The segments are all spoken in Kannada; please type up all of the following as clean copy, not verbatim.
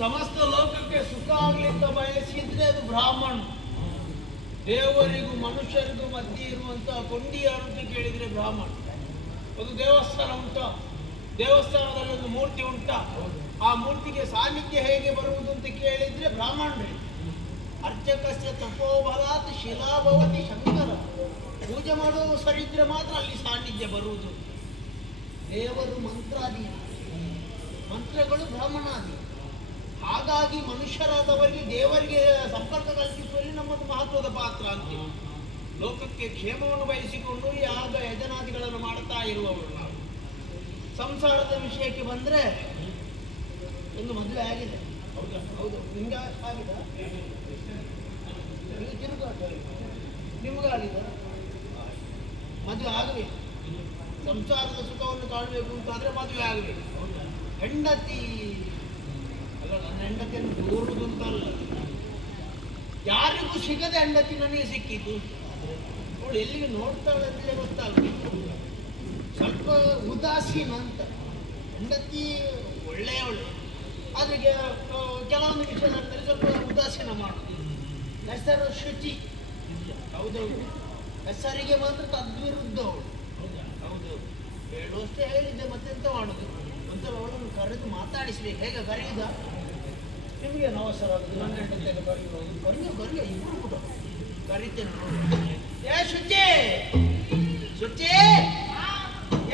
ಸಮಸ್ತ ಲೋಕಕ್ಕೆ ಸುಖ ಆಗ್ಲಿಂದ ಬಯಸಿದ್ರೆ ಅದು ಬ್ರಾಹ್ಮಣ. ದೇವರಿಗೂ ಮನುಷ್ಯರಿಗೂ ಮಧ್ಯೆ ಇರುವಂತಹ ಕೊಂಡಿ ಯಾರು ಅಂತ ಕೇಳಿದ್ರೆ ಬ್ರಾಹ್ಮಣ. ಒಂದು ದೇವಸ್ಥಾನ ಉಂಟಾ, ದೇವಸ್ಥಾನದಲ್ಲಿ ಒಂದು ಮೂರ್ತಿ ಉಂಟಾ, ಆ ಮೂರ್ತಿಗೆ ಸಾನ್ನಿಧ್ಯ ಹೇಗೆ ಬರುವುದು ಅಂತ ಕೇಳಿದ್ರೆ ಬ್ರಾಹ್ಮಣರೇ. ಅರ್ಚಕಸ್ಯ ತಪೋಬಲಾತ್ ಶಿಲಾಭವತಿ ಶಂಕರ. ಪೂಜೆ ಮಾಡುವ ಸರಿದ್ರೆ ಮಾತ್ರ ಅಲ್ಲಿ ಸಾನ್ನಿಧ್ಯ ಬರುವುದು. ದೇವರು ಮಂತ್ರಾದಿ, ಮಂತ್ರಗಳು ಬ್ರಾಹ್ಮಣಾದಿ. ಹಾಗಾಗಿ ಮನುಷ್ಯರಾದವರಿಗೆ ದೇವರಿಗೆ ಸಂಪರ್ಕ ಕಲ್ಪಿಸುವಲ್ಲಿ ನಮ್ಮದು ಮಹತ್ವದ ಪಾತ್ರ ಅಂತ. ಲೋಕಕ್ಕೆ ಕ್ಷೇಮವನ್ನು ಬಯಸಿಕೊಂಡು ಯಾಗ ಯಜನಾದಿಗಳನ್ನು ಮಾಡುತ್ತಾ ಇರುವವರು ನಾವು. ಸಂಸಾರದ ವಿಷಯಕ್ಕೆ ಬಂದ್ರೆ ಒಂದು ಮದುವೆ ಆಗಿದೆ. ಹೌದು, ನಿಮ್ಗೆ ಆಗಿದೆ? ನಿಮ್ಗಾಗಿದೆ? ಮದುವೆ ಆಗಬೇಕು. ಸಂಸಾರದ ಸುಖವನ್ನು ಕಾಣಬೇಕು ಅಂತಾದ್ರೆ ಮದುವೆ ಆಗಬೇಕು. ಹೆಂಡತಿ ಅಲ್ಲ, ನನ್ನ ಹೆಂಡತಿಯನ್ನು ದೂರುವುದು ಅಂತಲ್ಲ, ಯಾರಿಗೂ ಸಿಗದೆ ಹೆಂಡತಿ ನನಗೆ ಸಿಕ್ಕಿದ್ದು. ಅವಳು ಎಲ್ಲಿಗೆ ನೋಡ್ತಾಳೆ ಅಂತಲೇ ಗೊತ್ತಾಗಬೇಕು. ಸ್ವಲ್ಪ ಉದಾಸೀನ ಅಂತ. ಹೆಂಡತಿ ಒಳ್ಳೆಯವಳು, ಅದ್ರಿಗೆ ಕೆಲವೊಂದು ವಿಷಯದಲ್ಲಿ ಸ್ವಲ್ಪ ಉದಾಸೀನ ಮಾಡುದು. ಹೆಸರು ಶುಚಿ, ಹೌದೌದು, ಹೆಸರಿಗೆ ಮಾತ್ರ ತದ್ವಿರುದ್ಧ ಅವಳು. ಹೌದು, ಹೇಳುವಷ್ಟೇ ಹೇಳಿದ್ದೆ, ಮತ್ತೆಂತ ಮಾಡುದು ಅಂತ. ಅವಳನ್ನು ಕರೆದು ಮಾತಾಡಿಸ್ಬೇಕು. ಹೇಗೆ ಕರೆಯುದ? ನಿಮಗೆ ಅವಸರ ಆಗುದು, ನನ್ನ ಹೆಂಡತಿಯನ್ನು ಕರೆಯುವುದು. ಕರೆಯ ಇಬ್ಬರು ಕೂಡ ಕರಿತೇನೆ. ಏ ಶುಚಿ, ಶುಚಿ,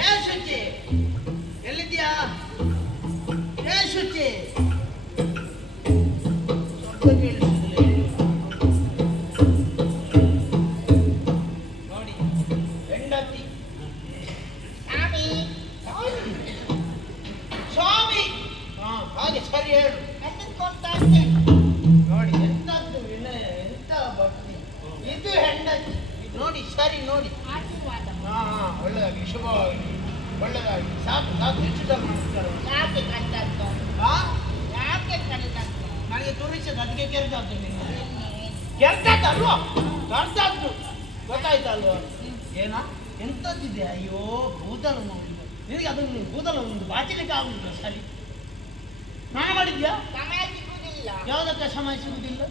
ಏ ಶುಚಿ, ಎಲ್ಲಿದ್ಯಾ? ಏ ಶುಚಿ, ಶಬ್ದ ಕೇಳಿಸುತ್ತಿಲ್ಲ. ನೋಡಿ, ಹೆಂಡತಿ ಸ್ವಾಮಿ, ಹಾಗೆ ಸರಿ ಹೇಳು. ನೋಡಿ ಎಂತದ್ದು ವಿನಯ, ಎಂತ ಭಕ್ತಿ. ಇದು ಹೆಂಡತಿ. ನೋಡಿ ಸರಿ, ನೋಡಿ. ಒಳ್ಳೆದಾಗಿ, ಶುಭವಾಗಿ, ಒಳ್ಳೆದಾಗಿ. ಸಾಕು ಸಾಕು, ಹೆಚ್ಚು ಮಾಡ್ತಾರೆ. ನನಗೆ ತೋರಿಸದ, ಅದಕ್ಕೆ ಕೆರೆದದ್ದು. ನಿಮಗೆ ಕೆರೆದಲ್ವ? ಕರ್ದದ್ದು ಗೊತ್ತಾಯ್ತಲ್ವ? ಏನ ಎಂತದ್ದಿದೆ? ಅಯ್ಯೋ ಕೂದಲು ನೋಡಿ, ನಿನಗೆ ಅದನ್ನು ಕೂದಲು ಒಂದು ಬಾಚಲಿಕ್ಕೆ ಆಗುದಿಲ್ಲ. ಸರಿ, ಸ್ನಾನ ಮಾಡಿದ್ಯಾ? ಯಾವುದಕ್ಕೆ ಸಮಯ ಸಿಗುದಿಲ್ಲ?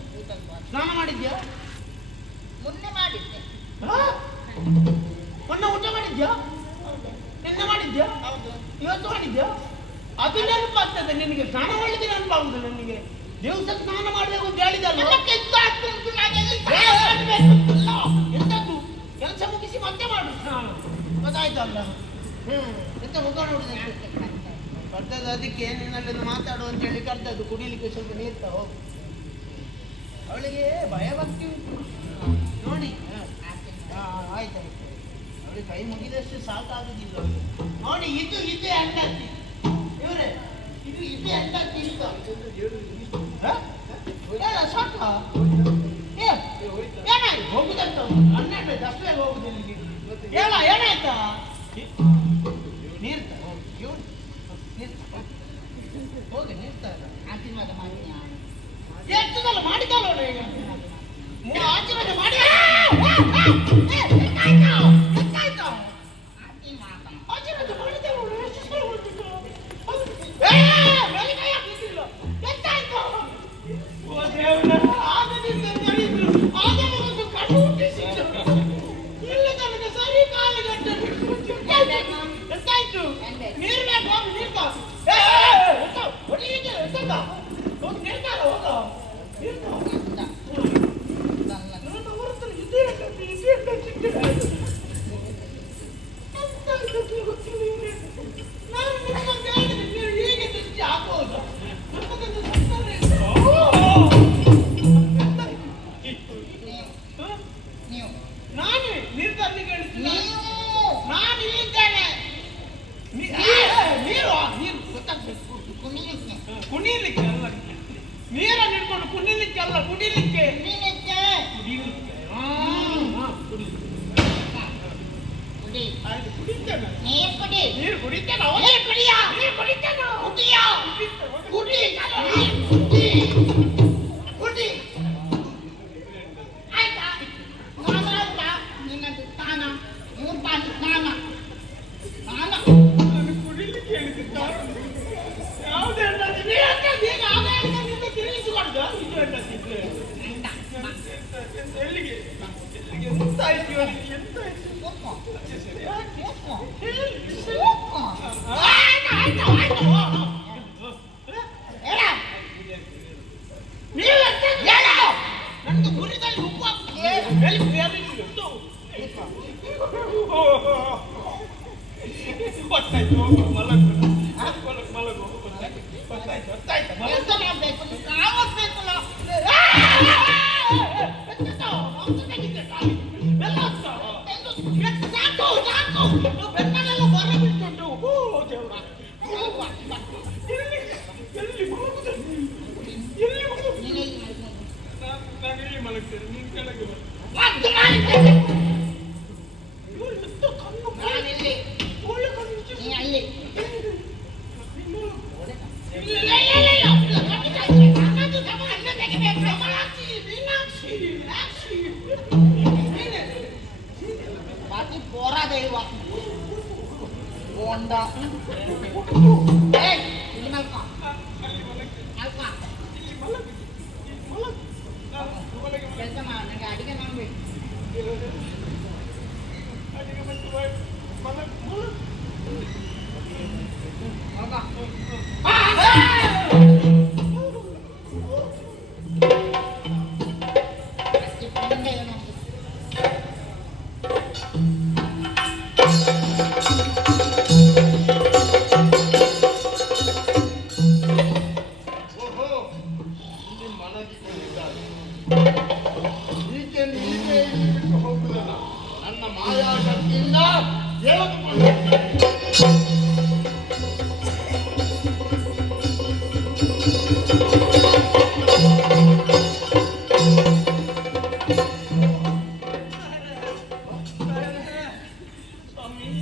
ಸ್ನಾನ ಮಾಡಿದ್ಯಾ? ಮೊನ್ನೆ ಮಾಡಿದ್ದೆ. ಮೊನ್ನೆ ಊಟ ಮಾಡಿದ್ಯಾ? ನಿನ್ನೆ ಮಾಡಿದ್ಯಾ? ಇವತ್ತು ಮಾಡಿದ್ಯಾ? ಅದು ನೆನಪಾಗ್ತದೆ ನಿನಗೆ. ಸ್ನಾನ ಮಾಡಿದ್ರೆ ನೆನಪಾಗುದಿಲ್ಲ ನಿನಗೆ. ದಿವಸ ಸ್ನಾನ ಮಾಡಬೇಕು ಅಂತ ಹೇಳಿದಲ್ಲ. ಎಂತದ್ದು ಕೆಲಸ ಮುಗಿಸಿ ಮತ್ತೆ ಮಾಡು ಸ್ನಾನ. ಗೊತ್ತಾಯ್ತಲ್ಲ? ಎಂತ ಮುಖ ನೋಡಿದೆ ಕರ್ತದ್ದು. ಅದಕ್ಕೆ ನಿನ್ನಲ್ಲಿಂದ ಮಾತಾಡು ಅಂತ ಹೇಳಿ ಕರ್ತದ್ದು. ಕುಡಿಲಿಕ್ಕೆ ಸ್ವಲ್ಪ ನೀರ್ತ ಹೋಗು. ಅವಳಿಗೆ ಭಯಭಕ್ತಿ ಉಂಟು ನೋಡಿ. ಆಯ್ತಾಯ್ತು, ಅವಳಿಗೆ ಕೈ ಮುಗಿದಷ್ಟು ಸಾಕಾಗುದಿಲ್ಲ ನೋಡಿ. ಇದು ಹೆಂಡತಿ ಇವರೇ, ಇದು ಹೆಂಡತಿ. ಇಲ್ಲ ಸಾಕ ಏನಾಯ್ತು? ಹೋಗುದಂತ 12 ಅಷ್ಟೇ ಹೋಗುದಿಲ್ಲ. ಏನಾಯ್ತಾ? ನೀರ್ತ ಹೋಗಿ ನೀರ್ತಾ ಆಶೀರ್ವಾದ ಮಾಡಿ. ಎಷ್ಟದಲ್ಲ ಮಾಡಿದಲ್ಲ ಆಶೀರ್ವಾದ ಮಾಡಿ. ಆಶೀರ್ವಾದ ಮಾಡಿದ ಇಲ್ಲ ತನಕ ಸರಿ ಕಾಲುಗಟ್ಟ ಎಂತಾಯ್ತು? ನೀರು ಬೇಕು, ಹೋಗಿ ನೀರ್ತ. ಕುಣಿಲಿಕ್ಕೆ ಅಲ್ಲ, ನೀರನ್ನು ಹಿಡ್ಕೊಂಡು ಕುಣಿಲಿಕ್ಕೆ ಅಲ್ಲ, ಕುಡಿಲಿಕ್ಕೆ. ನೀರು ಕುಡಿತೇನೆ. ಕುಡಿಲಿಕ್ಕೆ ಎಂತಾಯ್ತು ಇವನಿಗೆ? ಎಂತಾಯ್ತು? ಕೂತ್ಕೋ. ಸರಿ ಕೂತ್ಕೋ. ಹೇಳಿ. ಕೂತ್ಕೋ. ಆಯ್ತು. ಹೇಳ. ನೀವು ಹೇಳ. ನನಗೆ ಗುರಿದಲ್ಲಿ ಉಪ್ಪು ಗೊತ್ತಾಯ್ತು. ಮಲಗು. ಗೊತ್ತಾಯ್ತು. ಕೆಲಸ ಮಾಡ್ಬೇಕು, ಕಾವಬೇಕು ನಾವು. ಸಾಕು ಬೆನ್ನಲೆಲ್ಲ ಬರ ಬಿಟ್ಟುಂಟು. ನಾನಿಲ್ಲಿ ಮಲಗ್ತೇನೆ, ನೀನು ಕೆಳಗೆ ಬರ. ಬಾಕಿ ಪೋರ ದೈವ ಬೋಂಡ ಇಲ್ಲಿ ಮಲ್ಕ ಕೆಲಸ ಮಾಡ. ನನಗೆ ಅಡಿಗೆ ಮಾಡ್ಬೇಕು. ನನ್ನ ಮಾಯಾಶಕ್ತಿಯಿಂದ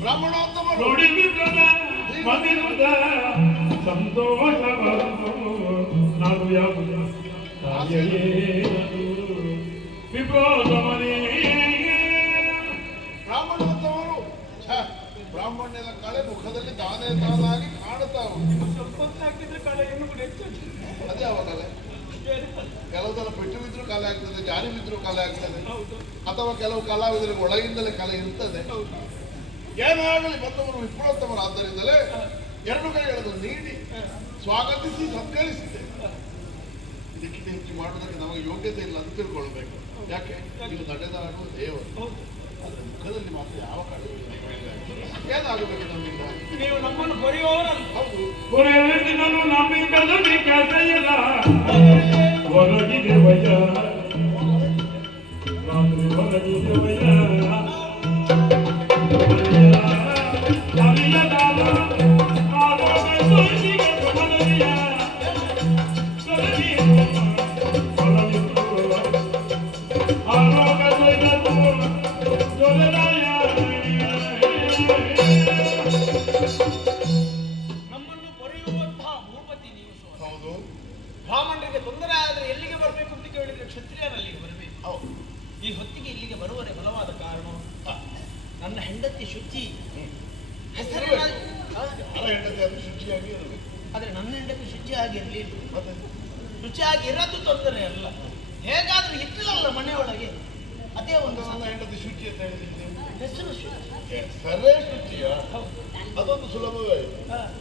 ಬ್ರಾಹ್ಮಣೋತ್ತಮರು ಬ್ರಾಹ್ಮಣೋತ್ತಮರು ಬ್ರಾಹ್ಮಣ್ಯದ ಕಳೆ ಮುಖದಲ್ಲಿ ತಾನೇ ತಾನಾಗಿ ಕಾಣುತ್ತಾವು. ಸ್ವಲ್ಪ ಹಾಕಿದ್ರೆ ಕಳೆ ಇನ್ನೂ ಕೂಡ ಹೆಚ್ಚು. ಅದೇ ಅವ ಕಲೆ. ಕೆಲವು ಸಲ ಪೆಟ್ಟು ಬಿದ್ದರೂ ಕಲೆ ಆಗ್ತದೆ, ಜಾರಿ ಬಿದ್ದರೂ ಕಲೆ ಆಗ್ತದೆ, ಅಥವಾ ಕೆಲವು ಕಲಾವಿದರಿಗೆ ಒಳಗಿಂದಲೇ ಕಲೆ ಇರ್ತದೆ. ಏನಾಗಲಿ ಬಂದವರು ವಿಪ್ರೋತ್ತಮರು. ಆದ್ದರಿಂದಲೇ ಎರಡು ಕೈಗಳನ್ನು ನೀಡಿ ಸ್ವಾಗತಿಸಿ ಸತ್ಕರಿಸಿದೆ. ಇದಕ್ಕಿಂತ ಹೆಚ್ಚು ಮಾಡುವುದಕ್ಕೆ ನಮಗೆ ಯೋಗ್ಯತೆ ಇಲ್ಲ ಅಂತ ತಿಳ್ಕೊಳ್ಬೇಕು. ಯಾಕೆ ಇದು ನಡೆದಾಡುವ ದೇವರು. ಅದರ ಮುಖದಲ್ಲಿ ಮಾತ್ರ ಯಾವ ಕಡೆ ಏನಾಗಬೇಕು ನಮ್ಮಿಂದ? ನೀವು ನಮ್ಮನ್ನು ಬರೆಯುವವರಲ್ಲ. ಹೌದು, ಹೊರಗಿದೆ ವಯ ರಾತ್ರಿ ಹೊರಗಿದೆ ವಯ ನಮ್ಮನ್ನು ಬರೆಯುವಂತಹ ಭೂಪತಿ ನೀವು. ಹೌದು, ಬ್ರಾಹ್ಮಣರಿಗೆ ತೊಂದರೆ ಆದರೆ ಎಲ್ಲಿಗೆ ಬರಬೇಕು ಅಂತ ಕೇಳಿದ್ರೆ ಕ್ಷತ್ರಿಯರಲ್ಲಿಗೆ ಬರಬೇಕು. ಹೌದು. ಈ ಹೊತ್ತಿಗೆ ಇಲ್ಲಿಗೆ ಬರುವರೆ ಬಲವಾದ ಕಾರಣ ನನ್ನ ಹೆಂಡತಿ ಶುಚಿ ಹೆಸರಿನ ಯಾರ ಹೆಂಡತಿ ಅದು ಶುಚಿಯಾಗಿ ಇರಬೇಕು. ಆದ್ರೆ ನನ್ನ ಹೆಂಡತಿ ಶುಚಿಯಾಗಿರ್ಲಿಲ್ಲ. ಮತ್ತೆ ಶುಚಿಯಾಗಿ ಇರೋದು ತೊಂದರೆ ಅಲ್ಲ, ಹೇಗಾದ್ರೂ ಇತ್ತಲ್ಲ ಮನೆಯೊಳಗೆ. ಅದೇ ಒಂದು ನನ್ನ ಹೆಂಡತಿ ಶುಚಿ ಅಂತ ಹೇಳಿದ್ದೀನಿ. ಹೆಸರು ಶುಚಿ. ಸರೇ ಶುಚಿಯ ಹೌದು. ಅದೊಂದು ಸುಲಭವೇ.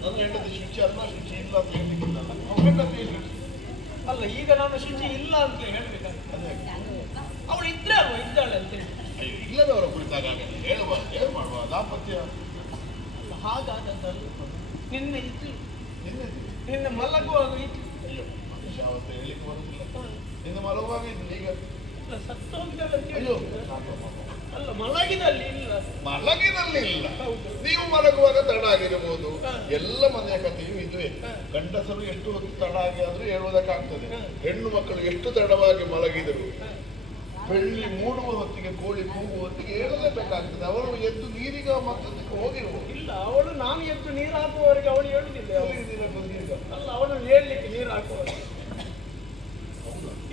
ನನ್ನ ಹೆಂಡತಿ ಶುಚಿ ಅಲ್ಲ, ಶುಚಿ ಇಲ್ಲ ಅಂತ ಹೇಳಲಿಕ್ಕಿಲ್ಲ. ಹೆಂಡತಿ ಶುಚಿ ಅಲ್ಲ, ಈಗ ನಾನು ಶುಚಿ ಇಲ್ಲ ಅಂತ ಹೇಳ್ಬೇಕಾಗ್ತದೆ. ಅದೇ. ಅವಳು ಇದ್ರೆ ಅಲ್ವಾ ಇದ್ದಾಳೆ ಅಂತ ಹೇಳಿ. ಅಯ್ಯೋ, ಇಲ್ಲದವರ ಕುರಿತಾಗ ಹೇಳಬಾರ್ದು. ಏನು ಮಾಡುವ ದಾಂಪತ್ಯ ಹಾಗಾದದ್ದಲ್ಲ. ನಿನ್ನೆ ಇತ್ತು, ನಿನ್ನೆ ನಿನ್ನೆ ಮಲಗುವಾಗ ಇತ್ತು. ಅಯ್ಯೋ, ಮನುಷ್ಯ ಅವತ್ತು ಹೇಳಿಕ್ಕೆ ಬರುದಿಲ್ಲ. ನಿನ್ನ ಮಲಗುವಾಗ ಇದ್ದಿಲ್ಲ, ಈಗ ಸತ್ತು ಹೋಗ್ತಾಳೆ ಅಂತ ಅಯ್ಯೋ ಹೇಳಿ. ಅಲ್ಲ, ಮಲಗಿದಲ್ಲಿ ಇಲ್ಲ. ಮಲಗಿನಲ್ಲಿ ಇಲ್ಲ. ಹೌದು. ನೀವು ಮಲಗುವಾಗ ತಡ ಆಗಿರಬಹುದು. ಹ. ಎಲ್ಲ ಮನೆಯ ಕಥೆಯೂ ಇದುವೆ. ಗಂಡಸರು ಎಷ್ಟು ಹೊತ್ತು ತಡ ಆಗಿ ಆದ್ರೂ ಹೇಳುವುದಕ್ಕಾಗ್ತದೆ. ಹೆಣ್ಣು ಮಕ್ಕಳು ಎಷ್ಟು ತಡವಾಗಿ ಮಲಗಿದರು, ಬೆಳ್ಳಿ ಮೂಡುವ ಹೊತ್ತಿಗೆ, ಕೋಳಿ ಕೂಗುವ ಹೊತ್ತಿಗೆ ಹೇಳಲೇಬೇಕಾಗ್ತದೆ. ಅವರು ಎದ್ದು ನೀರಿಗೆ ಮತ್ತೊಂದಕ್ಕೆ ಹೋಗಿರುವುದು. ಇಲ್ಲ, ಅವಳು ನಾನು ಎದ್ದು ನೀರು ಹಾಕುವವರೆಗೆ ಅವಳು ಹೇಳುದಿಲ್ಲ. ಅಲ್ಲ, ಅವಳು ಹೇಳಲಿಕ್ಕೆ ನೀರು ಹಾಕುವವರೆಗೆ.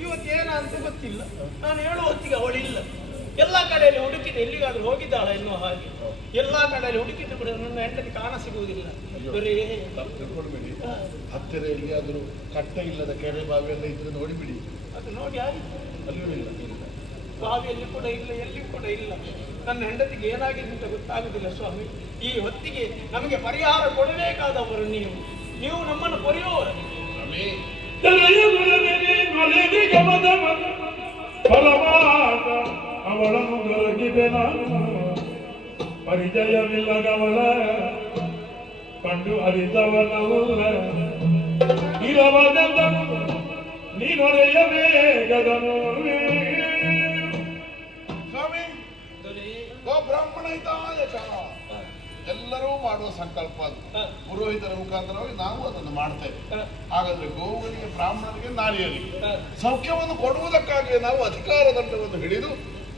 ಇವತ್ತೇನಂತ ಗೊತ್ತಿಲ್ಲ. ನಾನು ಹೇಳುವ ಹೊತ್ತಿಗೆ ಅವಳಿಲ್ಲ. ಎಲ್ಲಾ ಕಡೆಯಲ್ಲಿ ಹುಡುಕಿದೆ, ಎಲ್ಲಿಗಾದ್ರೂ ಹೋಗಿದ್ದಾಳ ಎನ್ನುವ ಹಾಗೆ. ಎಲ್ಲಾ ಕಡೆಯಲ್ಲಿ ಹುಡುಕಿದ್ರು ಕೂಡ ನನ್ನ ಹೆಂಡತಿ ಕಾಣ ಸಿಗುವುದಿಲ್ಲ. ಬರೀ ತಿಳ್ಕೊಡ್ಬೇಡಿ. ಹತ್ತಿರ ಎಲ್ಲಿಯಾದರೂ ಕಟ್ಟ ಇಲ್ಲದ ಕೆರೆ ಬಾವಿ ಎಲ್ಲ ಇದ್ರೆ ನೋಡಿಬಿಡಿ. ಅದು ನೋಡಿ ಆಗಿದೆ. ಅಲ್ಲೂ ಇಲ್ಲ. ಬಾವಿಯಲ್ಲಿ ಕೂಡ ಇಲ್ಲ, ಎಲ್ಲಿ ಕೂಡ ಇಲ್ಲ. ನನ್ನ ಹೆಂಡತಿಗೆ ಏನಾಗಿದೆ ಅಂತ ಗೊತ್ತಾಗುದಿಲ್ಲ ಸ್ವಾಮಿ. ಈ ಹೊತ್ತಿಗೆ ನಮಗೆ ಪರಿಹಾರ ಕೊಡಬೇಕಾದವರು ನೀವು ನಮ್ಮನ್ನು ಕೊರೆಯುವವರು. ಸ್ವಾಮಿ ಅವಳನ್ನು ದೊರಕಿದೆ ನಾನು ಪರಿಚಯವಿಲ್ಲದವಳ ಕಂಡು ಅರಿತವನವರ ಇರವದನು ನೀನೊರೆಯಬೇಕದನು. ಸ್ವಾಮಿ ಬ್ರಾಹ್ಮಣ ಹಿತಾಯ ಚರ ಎಲ್ಲರೂ ಮಾಡುವ ಸಂಕಲ್ಪ ಅದು. ಪುರೋಹಿತರ ಮುಖಾಂತರವಾಗಿ ನಾವು ಅದನ್ನು ಮಾಡ್ತೇವೆ. ಹಾಗಾದ್ರೆ ಗೋವುಗಳಿಗೆ, ಬ್ರಾಹ್ಮಣರಿಗೆ, ನಾರಿಯರಿಗೆ ಸೌಖ್ಯವನ್ನು ಕೊಡುವುದಕ್ಕಾಗಿ ನಾವು ಅಧಿಕಾರ ದಂಡವನ್ನು ಹಿಡಿದು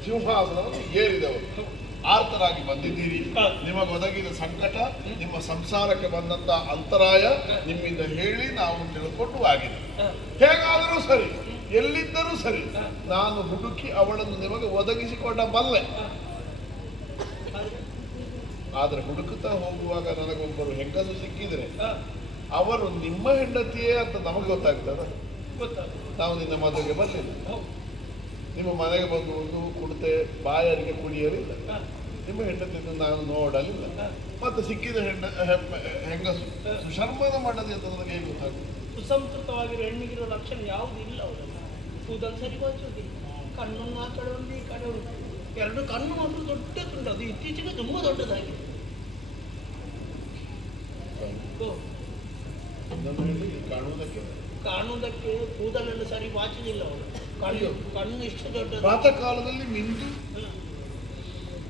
ಸಿಂಹಾಸನವನ್ನು ಏರಿದವರು. ಆರ್ತರಾಗಿ ಬಂದಿದ್ದೀರಿ. ನಿಮಗೆ ಒದಗಿದ ಸಂಕಟ, ನಿಮ್ಮ ಸಂಸಾರಕ್ಕೆ ಬಂದಂತ ಅಂತರಾಯ ನಿಮ್ಮಿಂದ ಹೇಳಿ ನಾವು ತಿಳ್ಕೊಂಡು ಆಗಿದೆ. ಹೇಗಾದರೂ ಸರಿ, ಎಲ್ಲಿದ್ದರೂ ಸರಿ, ನಾನು ಹುಡುಕಿ ಅವಳನ್ನು ನಿಮಗೆ ಒದಗಿಸಿಕೊಂಡ ಬಲ್ಲೆ. ಆದ್ರೆ ಹುಡುಕುತ್ತಾ ಹೋಗುವಾಗ ನನಗೊಬ್ಬರು ಹೆಂಗಸು ಸಿಕ್ಕಿದ್ರೆ ಅವರು ನಿಮ್ಮ ಹೆಂಡತಿಯೇ ಅಂತ ನಮಗೆ ಗೊತ್ತಾಗ್ತದ. ನಾವು ನಿನ್ನ ಮದುವೆಗೆ ಬರಲಿಲ್ಲ, ನಿಮ್ಮ ಮನೆಗೆ ಬಂದು ಒಂದು ಕುಡ್ತೆ ಬಾಯರಿಗೆ ಕುಡಿಯಲಿಲ್ಲ, ನಿಮ್ಮ ಹೆಂಡತಿಯನ್ನು ನಾನು ನೋಡಲಿಲ್ಲ. ಮತ್ತೆ ಸಿಕ್ಕಿದ ಹೆಂಗಸು ಸುಶರ್ಮದ ಮಾಡದೆ ಅಂತ ನನಗೆ ಹೇಗೆ ಗೊತ್ತಾಗುತ್ತೆ? ಸುಸಂಸ್ಕೃತವಾಗಿರೋ ಹೆಣ್ಣಿಗಿರೋ ಲಕ್ಷಣ ಯಾವುದೂ ಇಲ್ಲ ಅವರಲ್ಲ. ಕೂದಲು ಸರಿ ಬಾಚುವುದಿಲ್ಲ, ಕಣ್ಣನ್ನು ಆ ಕಡೆ ಒಂದು ಈ ಕಡೆ ಉಂಟು, ಎರಡು ಕಣ್ಣು ಮಾತ್ರ ದೊಡ್ಡದುಂಟು. ಅದು ಇತ್ತೀಚೆಗೆ ತುಂಬ ದೊಡ್ಡದಾಗಿದೆ. ಕಾಣುವುದಕ್ಕೆ ಕೂದಲೆಲ್ಲ ಸರಿ ಬಾಚುವುದಿಲ್ಲ ಅವರು. ಕಣ್ಣು ಇಷ್ಟು ದೊಡ್ಡದು. ಪ್ರಾತಃ ಕಾಲದಲ್ಲಿ ಮಿಂದು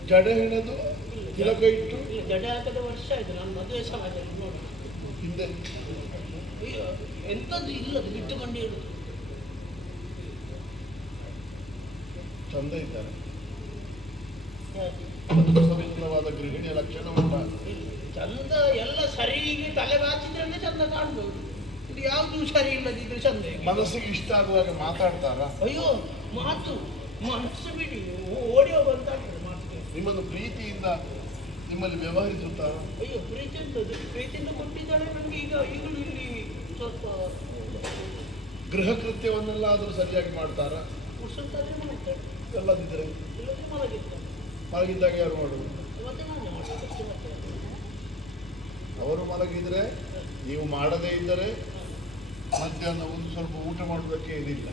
ಜಡೆ ಹೆಣೆದು ತಿಲಕ ಇಟ್ಟು ಜಡೆ ಹಾಕದ ವರ್ಷ ಆಯ್ತು ನಾನು ಮದುವೆ ಸಮಾಜದಲ್ಲಿ ನೋಡಿ. ಹಿಂದೆ ಎಂಥದ್ದು ಇಲ್ಲದು, ಬಿಟ್ಟುಕೊಂಡು ಇರುದು. ಚಂದ ಇದ್ದಾರೆ. ಸುಂದರವಾದ ಗೃಹಿಣಿಯ ಲಕ್ಷಣ ಉಂಟ. ಚಂದ ಎಲ್ಲ ಸರಿಗೆ ತಲೆ ಬಾಚಿದ್ರೆ ಚಂದ ಕಾಣ್ಬೋದು. ಇದು ಯಾವುದು ಸರಿ ಇಲ್ಲದಿದ್ರೆ ಚಂದ. ಮನಸ್ಸಿಗೆ ಇಷ್ಟ ಆಗುವಾಗ ಮಾತಾಡ್ತಾರ? ಅಯ್ಯೋ ಮನಸ್ಸು ಬಿಡಿ, ಓಡಿ ಹೋಗುವಂತ ಮಾತು. ನಿಮ್ಮನ್ನು ಪ್ರೀತಿಯಿಂದ ನಿಮ್ಮಲ್ಲಿ ವ್ಯವಹರಿಸುತ್ತಾರ? ಅಯ್ಯೋ ಪ್ರೀತಿ ಅಂತದ್ದು, ಪ್ರೀತಿಯಿಂದ ಕೊಟ್ಟಿದ್ದಾಳೆ ನನಗೆ. ಈಗಲೂ ಇಲ್ಲಿ ಸ್ವಲ್ಪ ಗೃಹ ಕೃತ್ಯವನ್ನೆಲ್ಲಾದರೂ ಸರಿಯಾಗಿ ಮಾಡ್ತಾರ? ಉಸುತ್ತಾದ್ರೆ ಮಾಡ್ತಾಳೆ, ಎಲ್ಲದಿದ್ರೆ ಇಲ್ಲದ್ರೆ ಮಲಗಿರ್ತಾಳೆ. ಮಲಗಿದ್ದಾಗ ಯಾರು ಮಾಡುದು? ಮತ್ತೆ ನಾನೇ ಮಾಡೋದು. ಅವರು ಮಲಗಿದ್ರೆ ನೀವು ಮಾಡದೇ ಇದ್ದರೆ ಮಧ್ಯಾಹ್ನ ಒಂದು ಸ್ವಲ್ಪ ಊಟ ಮಾಡುವುದಕ್ಕೆ ಇದಿಲ್ಲ.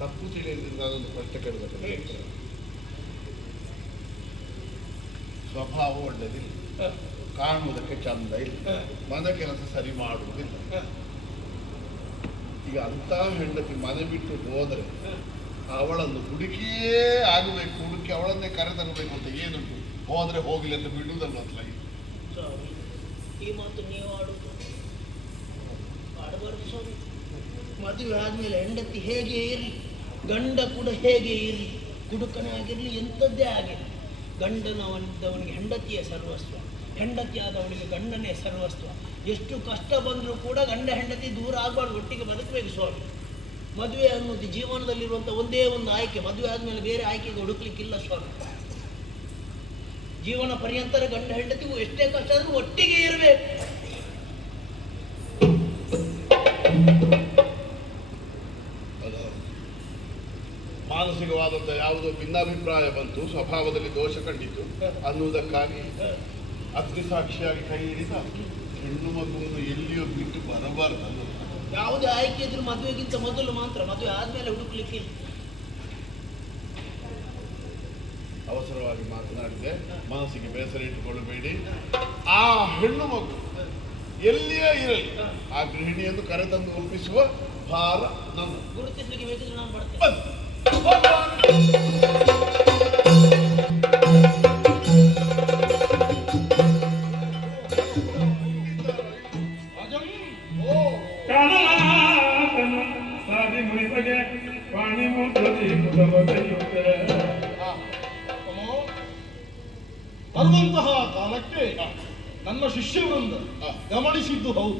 ತಪ್ಪು ತಿಳಿಯದಿಂದ ನಾನೊಂದು ಪ್ರಶ್ನೆ ಕೇಳಬೇಕು. ಸ್ವಭಾವ ಒಳ್ಳೆದಿಲ್ಲ, ಕಾಣುವುದಕ್ಕೆ ಚಂದ ಇಲ್ಲ, ಮನೆ ಕೆಲಸ ಸರಿ ಮಾಡುವುದಿಲ್ಲ. ಈಗ ಅಂತ ಹೆಂಡತಿ ಮನೆ ಬಿಟ್ಟು ಹೋದರೆ ಅವಳನ್ನು ಹುಡುಕಿಯೇ ಆಗಬೇಕು, ಹುಡುಕಿ ಅವಳನ್ನೇ ಕರೆತರಬೇಕು ಅಂತ ಏನುಂಟು? ಹೋದ್ರೆ ಹೋಗ್ಲಿ ಅಂತ ಬಿಡುವುದಲ್ಲ ಅತ್ಲಾಗಿ. ಈ ಮಾತು ನೀವು ಆಡಬಾರ್ದು ಸ್ವಾಮಿ. ಮದುವೆ ಆದ್ಮೇಲೆ ಹೆಂಡತಿ ಹೇಗೆ ಇರಲಿ, ಗಂಡ ಕೂಡ ಹೇಗೆ ಇರಲಿ, ಕುಡುಕನೇ ಆಗಿರಲಿ, ಎಂಥದ್ದೇ ಆಗಿರಲಿ, ಗಂಡನವನಿದ್ದವನಿಗೆ ಹೆಂಡತಿಯ ಸರ್ವಸ್ವ, ಹೆಂಡತಿ ಆದವನಿಗೆ ಗಂಡನೇ ಸರ್ವಸ್ವ. ಎಷ್ಟು ಕಷ್ಟ ಬಂದರೂ ಕೂಡ ಗಂಡ ಹೆಂಡತಿ ದೂರ ಆಗಬಾರ್ದು, ಒಟ್ಟಿಗೆ ಬದುಕಬೇಕು ಸ್ವಾಮಿ. ಮದುವೆ ಅನ್ನೋದು ಜೀವನದಲ್ಲಿರುವಂಥ ಒಂದೇ ಒಂದು ಆಯ್ಕೆ. ಮದುವೆ ಆದಮೇಲೆ ಬೇರೆ ಆಯ್ಕೆಗೆ ಹುಡುಕ್ಲಿಕ್ಕಿಲ್ಲ ಸ್ವಾಮಿ. ಜೀವನ ಪರ್ಯಂತರ ಗಂಡ ಹೆಂಡತಿಗೂ ಎಷ್ಟೇ ಕಷ್ಟ ಆದರೂ ಒಟ್ಟಿಗೆ ಇರಬೇಕು. ಮಾನಸಿಕವಾದಂಥ ಯಾವುದೋ ಭಿನ್ನಾಭಿಪ್ರಾಯ ಬಂತು, ಸ್ವಭಾವದಲ್ಲಿ ದೋಷ ಕಂಡಿತು ಅನ್ನುವುದಕ್ಕಾಗಿ ಅಗ್ನಿಸಾಕ್ಷಿಯಾಗಿ ಕೈ ಹಿಡಿದ ಹೆಣ್ಣು ಮಗುವನ್ನು ಎಲ್ಲಿಯೋ ಬಿಟ್ಟು ಬರಬಾರದಲ್ಲ. ಯಾವುದೇ ಆಯ್ಕೆ ಇದ್ರೂ ಮದುವೆಗಿಂತ ಮೊದಲು ಮಾತ್ರ, ಮದುವೆ ಆದ್ಮೇಲೆ ಹುಡುಕ್ಲಿಕ್ಕಿಲ್ಲ. ಅವಸರವಾಗಿ ಮಾತನಾಡಿದೆ, ಮನಸ್ಸಿಗೆ ಬೇಸರ ಇಟ್ಟುಕೊಳ್ಳಬೇಡಿ. ಆ ಹೆಣ್ಣು ಮಗು ಎಲ್ಲಿಯೇ ಇರಲಿ, ಆ ಗೃಹಿಣಿಯನ್ನು ಕರೆತಂದು ಒಪ್ಪಿಸುವ ಭಾರ ನನ್ನ. ಗುರುತಿಸ್ಲಿಕ್ಕೆ ಬೇಕಿದ್ರೆ ನಾನು ಬರ್ತೇನೆ. ಸಾರಿ ಮುನಿಪಗೆ ಪಾಣಿ ಮುದ್ರದಿ ಮುದಮತೆಯುತ್ತೆ. ಬರುವಂತಹ ಕಾಲಕ್ಕೆ ನನ್ನ ಶಿಷ್ಯವೃಂದ ಗಮನಿಸಿದ್ದು ಹೌದು.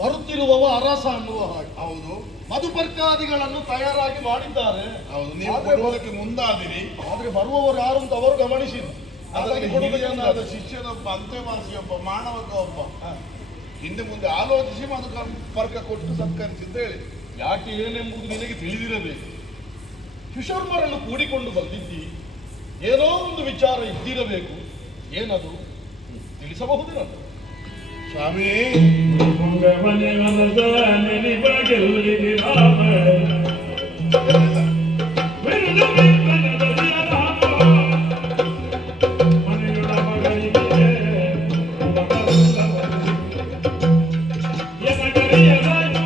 ಬರುತ್ತಿರುವವ ಅರಸ ಅನ್ನುವ ಹಾಗೆ. ಹೌದು, ಮಧುಪರ್ಕಾದಿಗಳನ್ನು ತಯಾರಾಗಿ ಮಾಡಿದ್ದಾರೆ. ಹೌದು, ನೀವು ಕೊಡುವುದಕ್ಕೆ ಮುಂದಾದಿರಿ. ಆದ್ರೆ ಬರುವವರು ಯಾರು ಅಂತ ಅವರು ಗಮನಿಸಿದ್ರು. ಅದಕ್ಕೆ ಕೊಡುವುದಕ್ಕೆ ಶಿಷ್ಯನೊಬ್ಬ, ಅಂತ್ಯವಾಸಿಯೊಬ್ಬ, ಮಾನವಕ ಒಬ್ಬ ಹಿಂದೆ ಮುಂದೆ ಆಲೋಚಿಸಿ ಮಧುಪರ್ಕ ಕೊಟ್ಟು ಸತ್ಕರಿಸಿದ್ದು ಹೇಳಿ. ಯಾಕೆ ಏನೆಂಬುದು ನಿನಗೆ ತಿಳಿದಿರಬೇಕು. ಶಿಶುರ್ಮರನ್ನು ಕೂಡಿಕೊಂಡು ಬಂದಿದ್ದಿ. ಏನೋ ಒಂದು ವಿಚಾರ ಇದ್ದಿರಬೇಕು. ಏನದು ತಿಳಿಸಬಹುದು ನಾನು? ಸ್ವಾಮಿ ಮಂಗಮನೆ ಮನದ ನೆನೆಬಗೆಲ್ಲಿಗೆ ರಾಮ ವೆರುಳು ಬೆಕ್ಕನದ ರಾಮ ಮನೆಯುಳ ಮಗಳಿಗೆ ಮಗನಲ್ಲವ ಎನಗರಿಯದಾಯ್ತು